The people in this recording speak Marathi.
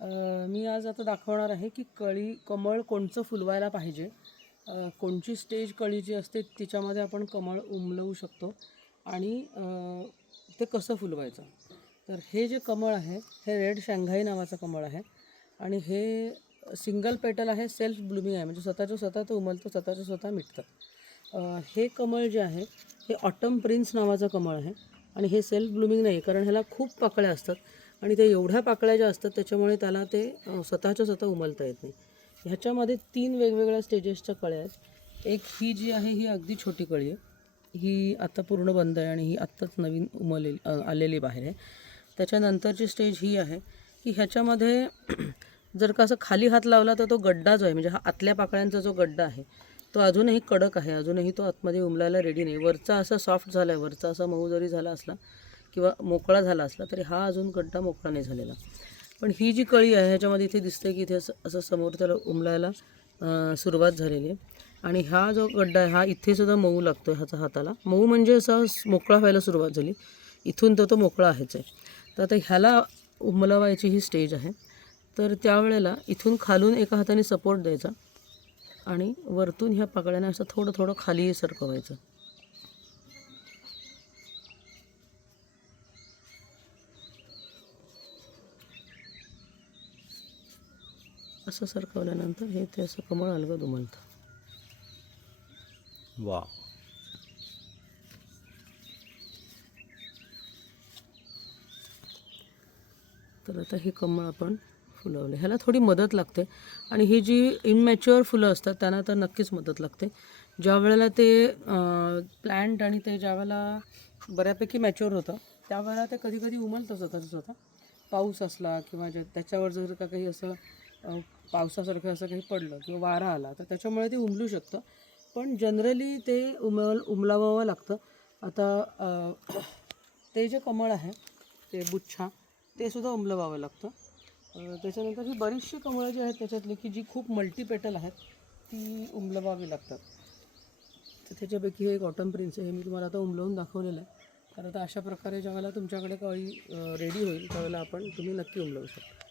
मी आज आता दाखवणार आहे की कमळ कोणचं फुलवायला पाहिजे, कोणची स्टेज कळी जी असते तिच्यामध्ये आपण कमळ उमलवू शकतो आणि ते कसं फुलवायचं. तर हे जे कमळ आहे हे रेड शांघाई नावाचं कमळ आहे आणि हे सिंगल पेटल आहे, सेल्फ ब्लूमिंग आहे, म्हणजे स्वतःचं स्वतः ते उमलतं, स्वतःचं स्वतः मिटतं. हे कमळ जे आहे हे ऑटम प्रिन्स नावाचं कमळ आहे आणि हे सेल्फ ब्लूमिंग नाही, कारण ह्याला खूप पाकळ्या असतात आणि ते एवढ्या पाकळ्या ज्या असतात त्याच्यामुळे त्याला ते स्वतःच्या स्वतः उमलता येत नाही. ह्याच्यामध्ये 3 वेगवेगळ्या स्टेजेसच्या कळ्या आहेत. एक ही जी आहे ही अगदी छोटी कळी आहे, ही आत्ता पूर्ण बंद आहे आणि ही आत्ताच नवीन आलेली बाहेर आहे. त्याच्यानंतरची स्टेज ही आहे की ह्याच्यामध्ये जर का असं खाली हात लावला तर तो गड्डा जो आहे, म्हणजे हा आतल्या पाकळ्यांचा जो गड्डा आहे तो अजूनही कडक आहे, अजूनही तो आतमध्ये उमलायला रेडी नाही. वरचा असा सॉफ्ट झाला आहे, वरचा असा मऊ जरी झाला असला किंवा मोकळा झाला असला तरी हा अजून गड्डा मोकळा नाही झालेला. पण ही जी कळी आहे ह्याच्यामध्ये इथे दिसते की इथे असं समोर त्याला उमलायला सुरुवात झालेली आहे आणि हा जो गड्डा आहे हा इथेसुद्धा मऊ लागतो आहे, ह्याचा हाताला मऊ म्हणजे असा मोकळा व्हायला सुरुवात झाली, इथून तर तो मोकळा आहेच आहे. तर आता ह्याला उमलवायची ही स्टेज आहे. तर त्यावेळेला इथून खालून एका हाताने सपोर्ट द्यायचा आणि वरतून ह्या पाकळ्याने असं थोडं थोडं खाली सरकवायचं. असं सरकवल्यानंतर हे ते असं कमळ अलगद उमलतं. वा. तर आता हे कमळ आपण फुलवले. ह्याला थोडी मदत लागते आणि ही जी इमॅच्युअर फुलं असतात त्यांना तर नक्कीच मदत लागते. ज्या वेळेला ते प्लॅन्ट आणि ते ज्यावेळेला बऱ्यापैकी मॅच्युअर होतं त्यावेळेला ते कधी कधी उमलतं स्वतःचं स्वतः. पाऊस असला किंवा त्याच्यावर जर का काही असं पावसासारखं असं काही पडलं किंवा वारा आला तर त्याच्यामुळे ते उमलू शकतं. पण जनरली ते उमलावावं लागतं. आता ते जे कमळ आहे ते बुच्छा ते सुद्धा उमलवावं लागतं. त्याच्यानंतर ही बरीचशी कमळं जी आहेत त्याच्यातली की जी खूप मल्टीपेटल आहेत ती उमलवावी लागतात. तर त्याच्यापैकी हे एक ऑटम प्रिन्स आहे, हे मी तुम्हाला आता उमलवून दाखवलेलं आहे. तर आता अशा प्रकारे ज्यावेळेला तुमच्याकडे कळी रेडी होईल त्यावेळेला तुम्ही नक्की उमलवू शकता.